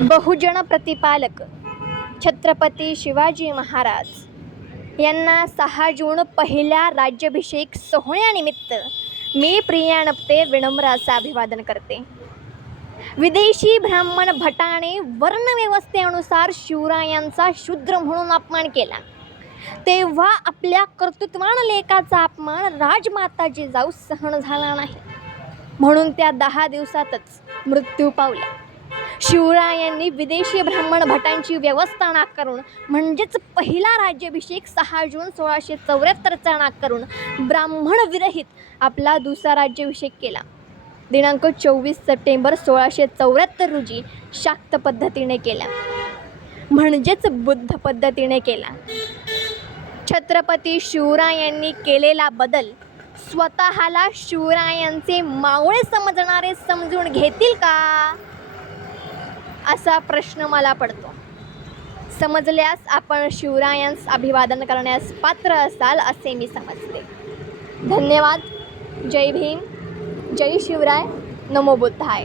बहुजन प्रतिपालक छत्रपती शिवाजी महाराज यांना 6 जून पहिल्या राज्याभिषेक सोहळ्यानिमित्त मी प्रिया नप्ते विनम्र असे अभिवादन करते. विदेशी ब्राह्मण भटाने वर्णव्यवस्थेनुसार शिवरायांचा शूद्र म्हणून अपमान केला, तेव्हा आपल्या कर्तृत्वान लेकाचा अपमान राजमाता जिजाऊ सहन झाला नाही, म्हणून त्या 10 दिवसातच मृत्यू पावल्या. शिवरायांनी विदेशी ब्राह्मण भटांची व्यवस्था नाकारून म्हणजेच पहिला राज्याभिषेक 6 जून 1674चा नाकारून ब्राह्मण विरहित आपला दुसरा राज्याभिषेक केला. दिनांक 24 सप्टेंबर 1674 रोजी शाक्त पद्धतीने केला, म्हणजेच बुद्ध पद्धतीने केला. छत्रपती शिवरायांनी केलेला बदल स्वतःला शिवरायांचे मावळे समजणारे समजून घेतील का, असा प्रश्न मला पडतो. समजल्यास आपण शिवरायांस अभिवादन करण्यास पात्र असाल असे मी समजते. धन्यवाद. जय भीम, जय शिवराय, नमो बुद्धाय.